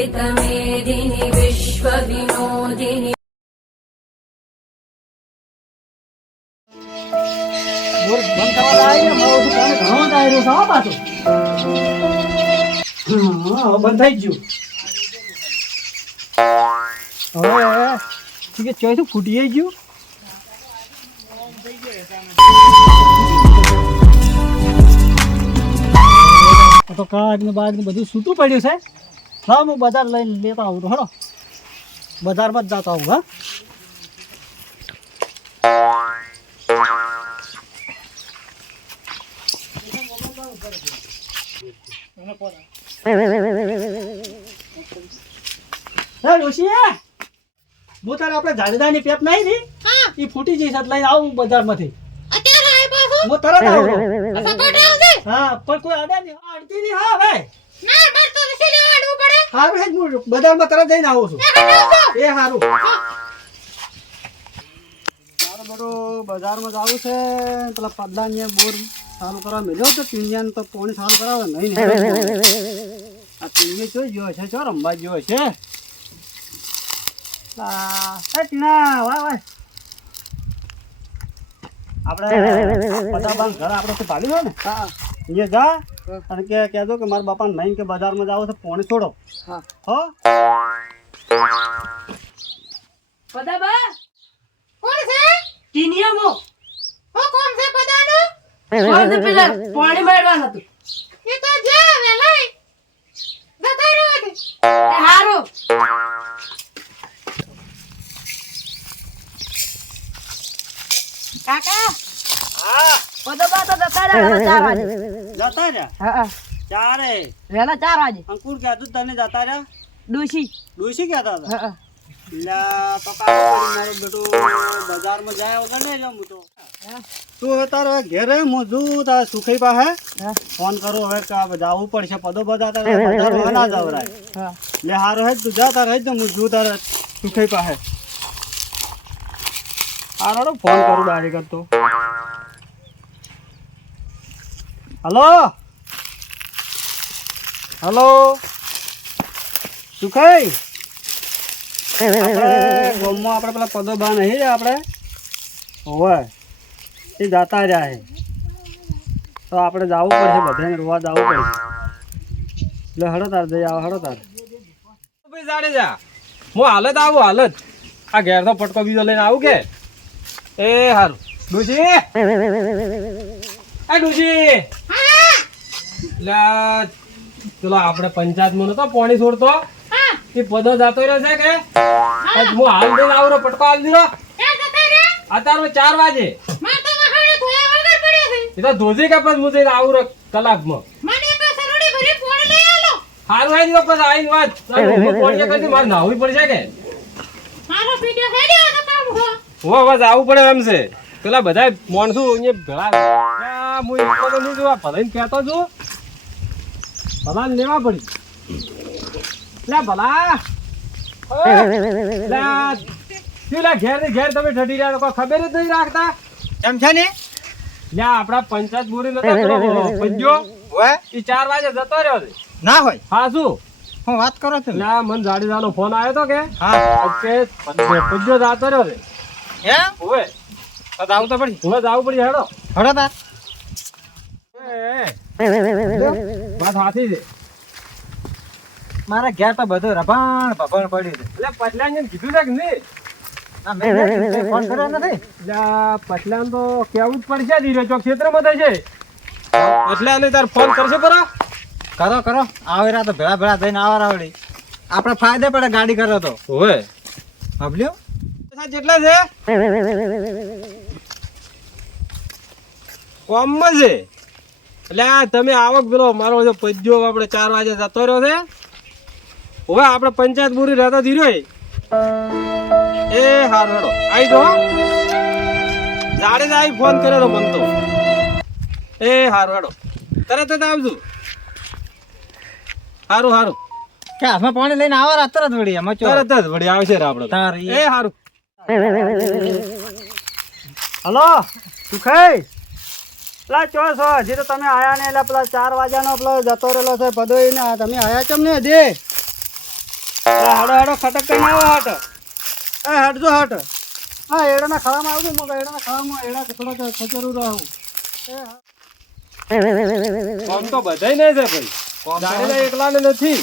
वेदमेदिनि विश्वविनोदिनि બોર બંધ કરવા લાવી ને મારો દુકાને ઘણો ડાયરો છે હો પાછો હા હવે બંધ થઈ ગયું હવે ઠીક છે ચોઈસ ફૂટી ગયું આ તો કાગ ને બાગ ને બધું સૂતું પડ્યું છે હા હું બજાર લઈને લેતા આવું હળો બજારમાં જ જતા આવું હા. હે તારે આપણે જાડેદાની પેપ નહીં ની હા. એ ફૂટી જઈશ એટલે લઈને આવું બજારમાંથી. હું તરત આવું. હા પણ કોઈ અડે નહીં. અડતી નહીં હા ભાઈ. ના બસ તો સીધે વાડવું પડે. હારું હે હું બજારમાં તરત જઈને આવું છું. એ હટાવજો મારો બધો બજારમાં જવું છે. પેલા પડદાને બોર સારું કરવા મેલ્યો તો ટીણિયાને તો પોણી સારું કરાવે નહીં આ ટીણીએ જો ગયો છે ચો રમવા ગયો છે. એ ટીણા વાહ વાહ. આપણે ઘર આપણે તો ને. હા. અહીંયા જા. અને કે કહેજો કે મારા બાપાને લઈને કે બજારમાં જાવ છે પોણી છોડો. હો. પદાબા કોણ છે? ટીનિયામો. ઓ કોણ છે પદાનું કોણ છે પેલા? પાણી મારવાનું હતું. એ તો જા વેલાય જતા રહ્યો એ હારું. કાકા. હા. પદાબા તો જતા રહ્યા વાગે જતા રહ્યા? હા ચારે વેલા ચાર વાગે. અંકુર કહેતું તને જતા રહ્યા? ડોશી. ડોસી કહેતા હતા? લા પપ્પા મારો બેટો બજારમાં જાય વગર નહીં જાઉં હું તો. તું તારો ઘેર હું જુ તારે સુખઈ પાસે. ફોન કરું હવે કે જવું પડશે પદો બધા તારે બજાર ના જવરાય. લે હારો હે તું જા તારે હું જુ તારે સુખઈ પાસે. હારો ફોન કરું ડાયરેક્ટ તો. હલો હલો શું આપણે ગોમમાં આપણે પેલા પદો બા નહીં રહ્યા આપણે. હોય એ જાતા રહ્યા છે તો આપણે જવું પડશે, બધાને રોવા જવું પડશે. એટલે હડો તાર, જઈ આવો હડો તાર. ભાઈ જાડેજા હું હાલત આવું, હાલત. આ ઘેરનો પટકો બીજો લઈને આવું કે? એ હારું. ડુસી એ ડુસી લે પેલો આપણે પંચાયતમાં નતો પાણી છોડતો. એ પદો જાતો રહ્યો છે કે? હું. હાલ દઈને આવરો પટકો હાલ દીધો. અત્યારે ચાર વાગે. એ તો ધોજી કે પછી હું જઈને આવરો કલાકમાં? હારું આવી દીધો પછી આવીને વાત. પાણી કરી મારે નાહવું પડશે કે? હો. બસ આવું પડે એમ છે. પેલા બધા માણસો અહીંયા ભેળા આ પડી ને રહ્યા ને હોય ના હા હું વાત કરો છો આ મન ફોન આવ્યો તો કે હા એમ હવે આવું પડી પડી હેડો હળો તાર મારા ઘેર તો બધું રભાણ ભભણ પડ્યું એટલે પટલાને કીધું છે કે નહીં ફોન કરો કરો આવેરા તો ભેળા આવા આપણે ફાયદે પડે ગાડી કરો તો હોય કોમમાં છે એટલે આ તમે આવક પેલો મારો જો પદ્યો આપણે ચાર વાગે જતો રહ્યો છે. હવે આપણે પંચાયત પૂરી રહેતા ધીરો. એ હાર હેડો. આવી જો. જાડે આવી ફોન કર્યો તો મન તો. એ હારું હેડો. તરત જ આવજો. હારું હારું. કે હાથમાં પાણી લઈને આવો રાત તરત વળી એમાં તરત જ વળી આવશે રે આપણે. તારી. એ હારું. હલો સુખાઈ પેલા ચો છો? હજી તો તમે આયા ને એટલે પેલા ચાર વાગ્યાનો પેલો જતો રહેલો છે પદોઈ ને તમે આયા કેમ ને હજી? હાડો હાડો ખટક કરીને આવો હટ. એ હટજો હટ. હા એડાના ખાવામાં આવજો મગ એડાના ખાવામાં એડા થોડા ખચરું રહું. કોમ તો બધાય ને છે ભાઈ. જાડેજા એકલાને નથી.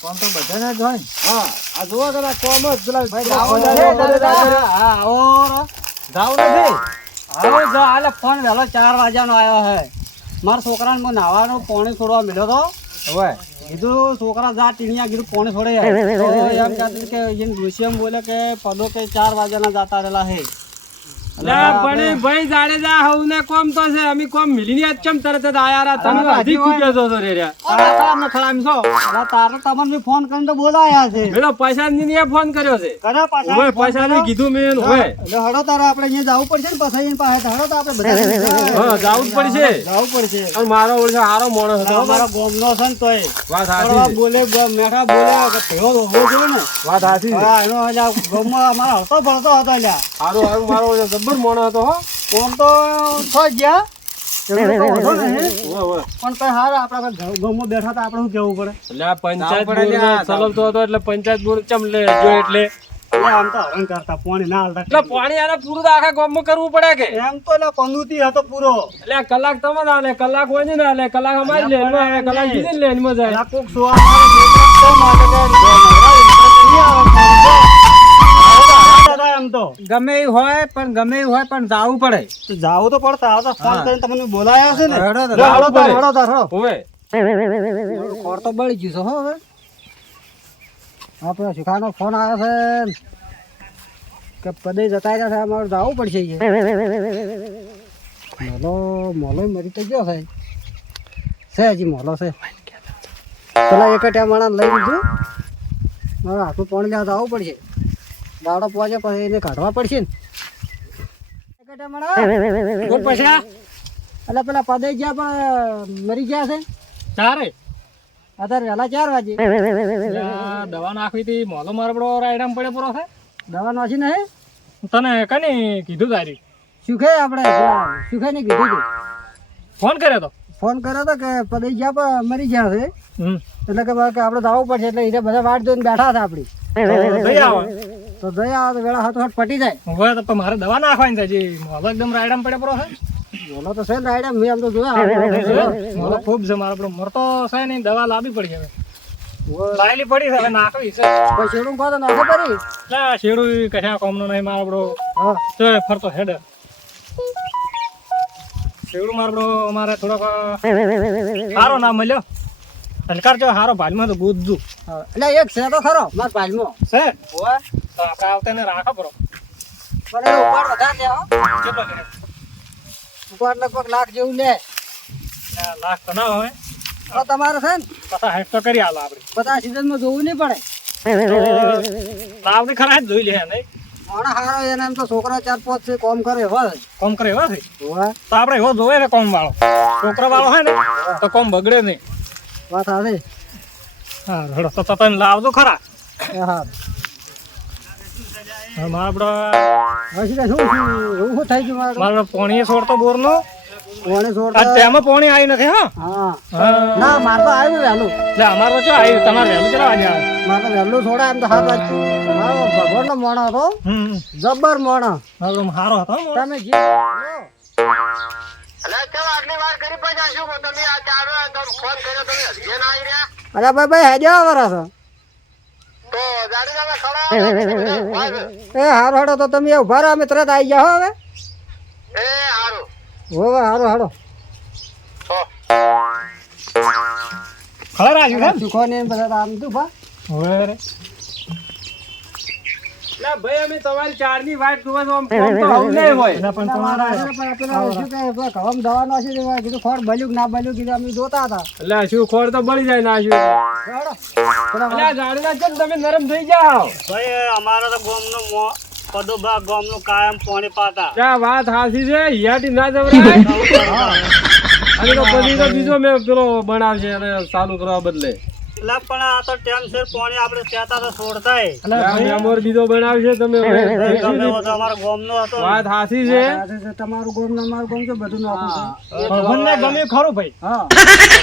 કોમ તો બધાને જ હોય. હા આ જોવા કદાચ કોમ જ પેલા આવો હા આવો જાવ નથી. આવો જો આલે ફોન વહેલો ચાર વાગ્યાનો આવ્યો હે. મારા છોકરાને હું નાવાનો પાણી છોડવા મળ્યો તો. હવે, કીધું છોકરા જા, ટીણિયા કીધું પાણી છોડે. એમ કહેતી કે એને ડોશી બોલે કે પદો કે ચાર વાગ્યાના જાતા રહેલા હે. પણ ભાઈ જાડેજા હવને કોમ તો છે. અમે કોમ મિલીને જ ચમ તરત જ આયા રા તમે હજી ખૂટ્યો છો તો રે રે ખરાબ ખરાબ છો? તારે તમને ફોન કરીને તો બોલાયા છે. પેલો પૈસા ની ફોન કર્યો છે. કના પાછા. ઓય પૈસા કીધું મેં ઓય એટલે હડો તારે આપણે અહીંયા જવું પડશે ને પાછા અહીંયા પાસે હડો તો આપણે બધા હા જાવું જ પડશે. જવું પડશે. અને મારો ઓળખો હારો માણસ હતો અમારા ગોમનો છે ને તોય. વાત સાચી બોલે મેઠા બોલે કે ભેગો હોવો જોઈએ ને. વાત સાચી હા એનો ગોમમાં અમારા ભળતો હતો એટલે હારો હારું મારો જબ્બર માણસ હતો હો. કોમ તો છો ગયા. પણ કઈ હારા આપણા ગોમમાં બેઠા હતા આપણે શું કેવું પડે? એટલે પંચાયત બોર્ડ ચલાવતો હતો એટલે પંચાયત બોર્ડ ચમ લે જો એટલે. એટલે આમ તો હરણ કરતા પાણી ના હાલતા. એટલે પાણી આને પૂરું તો આખા ગામમાં કરવું પડે કે? એમ તો એટલે કંદુતી હતો પૂરો. એટલે કલાક તમે ના લે કલાક હોય ને લે કલાક અમારી લે એમાં આવે, કલાક બીજી લે એમાં જાય. આ કોક સુવા તો દાદા એમ તો. ગમે એ હોય પણ ગમે એ હોય પણ જાવું પડે. તો જાવું તો પડતા આવતા તો ફોન કરીને તમને બોલાયા છે ને. હેડો તો, હેડો તાર, પડે. હેડો તાર, હેડો. ઓવે ખોર તો બળી ગયું છે હો હવે. આપણો શિખાનો ફોન આવ્યો છે કે પદે જતા રહ્યા છે અમારે જવું પડશે મોલો મોલો મરી તો ગયો છે. છે હજી મોલો છે. પેલા એક ટાઈમ માણસ લઈ લીધું. મારે આખું પણ લેવા જવું પડશે. દાડો પહોંચે પછી એને કાઢવા પડશે ને પૈસા એટલે પેલા પદે ગયા પણ મરી ગયા છે ચારે અત્યારે વહેલા ચાર વાગે દવા નાખવી હતી મોલો મારો બડો રાયડામ પડે પૂરો છે દવા નાખી ને તને કને કીધું તારી સુખે આપણે સુખે ને કીધું હતું ફોન કર્યો તો ફોન કર્યો તો કે પદે ગયા પણ મરી ગયા છે એટલે કે આપણે જવું પડશે એટલે એ બધા વાટ જોઈને બેઠા હતા આપણી તો જઈ આવે તો વેળા હાથ હાથ પટી જાય. હવે તો મારે દવા નાખવાની થાય જી મોલો એકદમ રાયડામ પડે પડો છે. બોલો તો છે ને મેં આમ તો જોયા. મોલો ખૂબ છે મારો પણ મરતો છે નહીં દવા લાવી પડી હવે. લાયેલી પડી છે હવે નાખવી છે. શેડું કહો તો નાખો પડી? લા શેડું કશા કોમનો નહીં મારો બડો હા. તો ફરતો હેડ. શેવડું મારો બડો અમારે થોડોક સારો ના મળ્યો. હલકાર જો હારો ભાલમાં તો ગુજ્જુ હા. એટલે એક છે તો ખરો માર પાલમાં છે? તો આપણે આવતે ને રાખો બરો. પણ ઉપર વધા દે હો. કેટલો લે ઉપાડ લગભગ લાખ જેવું લે. લાખ તો ના હોય. તો તમારે છે ને પાછા હેડ તો કરી આલો આપણે. બધા સીઝનમાં જોવું નહીં પડે. લાવની ખરા જ જોઈ લે નહીં? માણસ હારો એને એમ તો છોકરા ચાર પાંચ છે કોમ કરે એવા કોમ કરે એવા છે તો આપણે એવો જોવે ને કોમ વાળો. છોકરા વાળો હોય ને તો કોમ બગડે નહીં. વાત આવે? હા તો તને લાવજો ખરા. હા. મારા હવે શું એવું શું મારા પોણીએ છોડતો બોરનો? કોણે આ તેમાં પોણી આવી નથી હા? ના મારે તો આવ્યું વહેલું. એટલે અમારે તો આવ્યું? તમારે વહેલું ચલા આજે મારે તો વહેલું છોડાય એમ તો હાથ વાગે મારો ભગવાનનો મોણો હતો. હમ. જબ્બર મોણો. હારો હતો તમે જે અરે ભાઈ ભાઈ હેજો વરા છો. એ હારો હાડો તો તમે ઊભા રહો અમે તરત આવી જાઓ હવે. હોવે હારો હાડો ખબર આવ્યું સુખો ને બધા આમ તું ભા હવે ભાઈ અમે તમારી ચારની વાટ જોવા તો આમ કોમ તો આવું નહીં હોય. પણ તમારા પેલા શું કહે પેલા ઘઉં દવા નાખી દેવા કીધું ખોર બલ્યું ના બલ્યું કીધું અમે જોતા હતા. એટલે શું ખોર તો બળી જાય ના શું? હાડો. પેલા એટલે આ ગાડીના ચમ તમે નરમ થઈ જાઓ. ભાઈ અમારા તો ગોમનો મો પદુભા ગોમનું કાયમ પાણી પાતા. ત્યાં વાત હાસી છે હિયાટી ના જવરાય. અને તો પછી તો બીજો મેં પેલો બનાવશે અને ચાલુ કરવા બદલે. એટલે પણ આ તો ટેન્શન પાણી આપણે કહેતા તો છોડતા મેમોર બીજો બનાવશે તમે અમારા ગોમનો હતો. વાત હાસી છે. તમારું ગોમ ને અમારું ગોમ છે બધું નાખું છે. ભગવાનને ખરું ભાઈ. હા.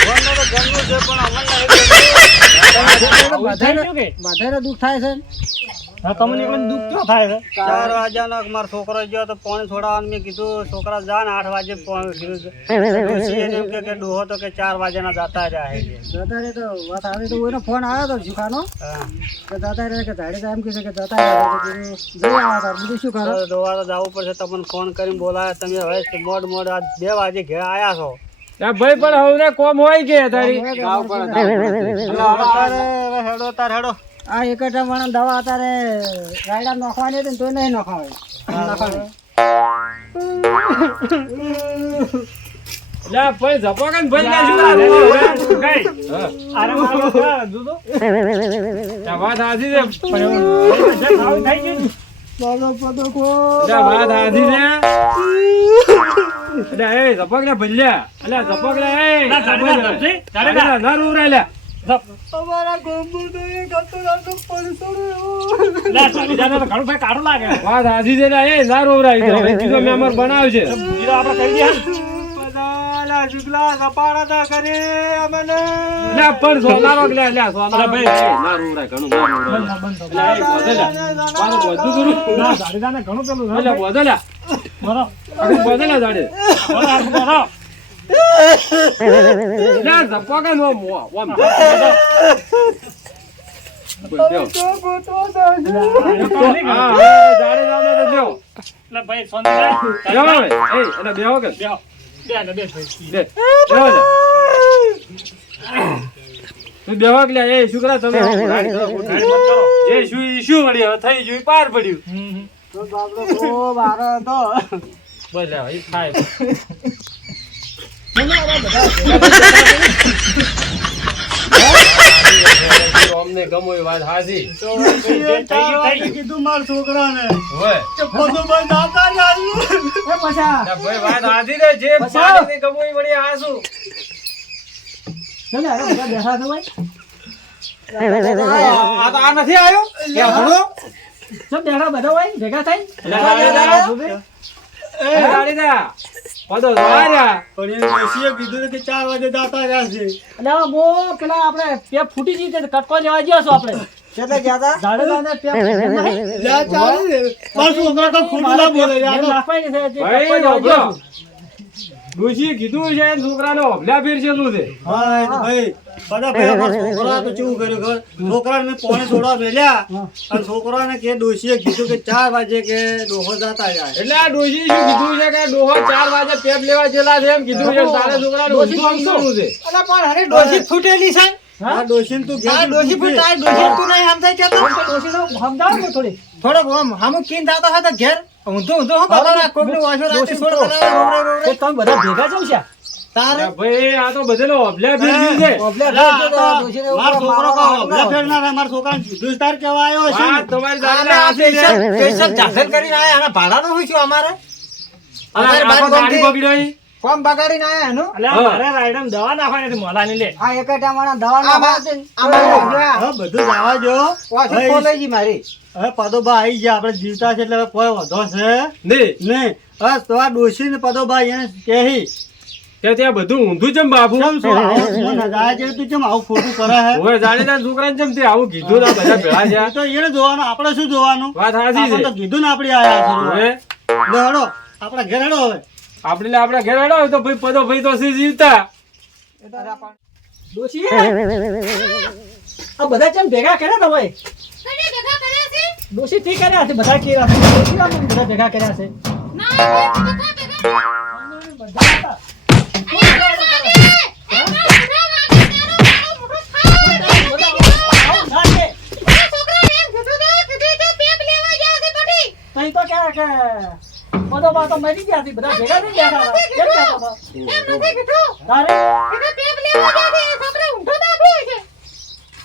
ગોમનો તો ગમનું છે પણ અમને નહીં ગમતું. બધાને બધાને દુઃખ થાય છે તમને એકલું દુઃખ ક્યાં થાય છે. ચાર વાગ્યાનો મારો છોકરો ગયો તો પાણી છોડાવવાનું મેં કીધું છોકરા જા ને આઠ વાગે છે. કે કે ડોહો તો કે ચાર વાગ્યાના રહ્યા છે. જતા રે તો વાત આવી તો એનો ફોન આવ્યો તો સુખાનો કે જતા રે કે જાડેજા એમ કીધું કે જતા રે તો જઈ આવ્યા હતા બીજું શું કરો? તો દોવા તો જવું પડશે તમને ફોન કરીને બોલાયા તમે હવે મોડ મોડ આજ બે વાગે ઘેર આયા છો. ભાઈ પણ હવે કોમ હોય કે તારી તારે હેડો તાર હેડો આ એકઠા માણસ દવા અત્યારે રાયડા નોખવાની હતી ને તોય નહીં નાખાવે વાત આધી છે ને. છે અલ્યા એ ઝપોક ને ભલ્યા અલ્યા ઝપોક ને એ ના, જાડેજા ઝપસી, જાડેજા. ના રૂવરાય લ્યા અમારા ગોંબુ તો એક હતું રાતો પડશું લે, જાડેજાને તો ઘણું ભાઈ કાઢું લાગે. વાત હાચી છે ને એ ના તો. હવે કીધું મેં અમારે બનાવશે બીજો આપણે કરી દઈએ ને. લે પણ સોનારો લે લે સોનારો ભાઈ. એ, ના રૂવરાય ઘણું ના રૂવરાય. લે, એ બોધે લ્યા. મારું બધું કરું. ના, જાડેજાને ઘણું પેલું છે. એટલે બોધે બોધે લ્યા જાડે. બરો, આખું બરો. લે, ઝપોકન ઓમ, ઓમ. હવે. એ, એટલે બેહો કે? બેહો. બે ને બે ભાઈ. બે. બેહો લે. તું બેહો કે લે, એ શુક્રા તમે શું ઈ શું વળી હવે થઈ ગયું પાર પડ્યું હમ, હમ. ઓ બારો હતો. બસ લે, ઈ અમને ગમો એ વાત હાચી ભાઈ, જે થઈ ગયું, થઈ ગયું. કીધું મારા છોકરાને. હોય બંધ આવતા જ આવ્યું એ પછા. લે, ભાઈ વાત હાચી રે જે ગમો એ વળી બધા બેઠા છો ભાઈ. આ તો આ નથી આવ્યો? સબ બેઠા બધા ભાઈ ભેગા થઈ કટકો લેવા ગયા છો આપણે કેટલે ગયા હતા ડોશીએ કીધું છે છોકરાને ઓભલા ફેરસેલું છે. હા, ભાઈ બધા ભાઈ છોકરા તો કેવું કર્યું ખબર? છોકરાને પોણે છોડવા મેલ્યા અને છોકરાને કે ડોશીએ કીધું કે ચાર વાગે કે ડોહો જતા જાય એટલે આ ડોશી શું કીધું છે કે ડોહો ચાર વાગે પેપ લેવા જેલા છે એમ કીધું છે? તારે છોકરાને ડોશી ઊંધું સમજાવવું છે? અલા પણ અરે ડોશી ફૂટેલી છે? હા? ડોશી તું ઘેર ડોશી ફૂટાય ડોશી તું નહીં સમજાય કે તો ડોશીને સમજાવ ને થોડી થોડોક આમ હમ કીન થતો હતો ઘેર. ઊંધો ઊંધો હો બાબા કોકને વાંચો રાતે છોડ કરાવે રોવરે રોવરે તમે બધા ભેગા છો છે? તારે? ભાઈ આ તો બધેનો ઓભલા ફેરસ્યું છે. ઓબલે આ મારો છોકરો કો અબલા ફેરના છે, માર છોકરા કીધું જ તાર કહેવા આવ્યો છે. ને. તમારી દાદા હાચી છે. જાસર કરીને આયા આના ભાડાનો હોય છે અમારે? અમારે બાર ગાડી ઈ. કોમ બગાડીને આયા એનું અલે મારે રાઈડમ દવા નાખવાની હતી, મોલાની લે. આ એક ટામાણા દવા હવે બધું જવા જો હવે મારી. હવે પદોબા આવી ગયા આપણે જીવતા છે એટલે હવે કોઈ વધો છે? ને. ને હવે તો આ ડોશી ને પદોબા એને કહી કે ત્યાં બધું ઊંધું જેમ બાપુ? કેમ છો? હજાર જેવું તું જેમ આવું ખોટું કરે હે? હવે જાણીતા છોકરા જેમ તે આવું કીધું ના બધા ભેળા છે તો એને જોવાનું આપણે શું જોવાનું? વાત સાચી છે. તો કીધું ને આપણે આયા હવે? છે લે હેડો. આપણા ઘેર હેડો હવે. આપણે આપણે ઘેર હેડો તો ભાઈ પદો ભાઈ તો સી જીવતા. દોશી આ બધા ચમ ભેગા કર્યા તમે? કને ભેગા કર્યા છે? ડોશી ઠીક કર્યા છે બધા કર્યા છે. બધા ભેગા કર્યા છે. તો મરી ગયા છે બધા ભેગા થઈ ગયા હતા. એમ નથી કીધું? તારે? કીધું પેપ લેવા ગયા છે છોકરા ઊંધો દાબો છે.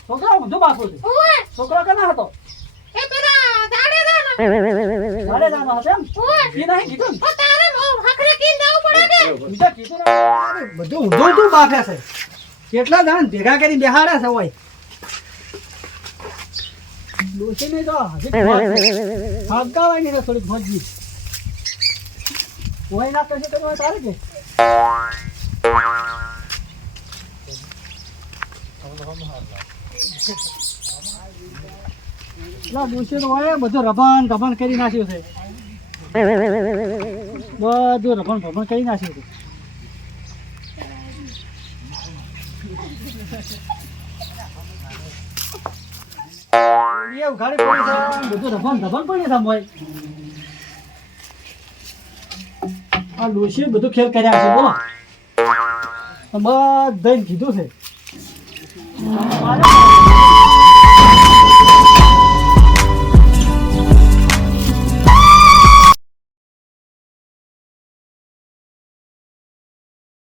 છોકરા ઊંધો બાપુ છે? ઓય છોકરા કેના હતો? એ પેલા દાડે દાડો. દાડે જાનો હતો એમ? ઓય એ નહીં કીધું ને. તો તારે હકરે કીન જવું પડે કે? બીજા કીધું ને. અરે બધું ઊંધો ઊંધો બાપે છે. કેટલા દાન ભેગા કરી બેહાડ્યા છે હોય. ડોશીને તો હજી હગગાવાની છે થોડીક ભજી હોય ના કશે તો હોય તારે કે? પેલા ડોશી તો હોય બધું રભણ રભણ કરી નાખ્યું છે. બધું રભણ ભભણ કરી નાખ્યું છે. એ ઉઘાડી પડી બધું રભણ રભણ પડી છે મોય આ ડોશીએ બધું ખેલ કર્યા છે બધાને કીધું છે.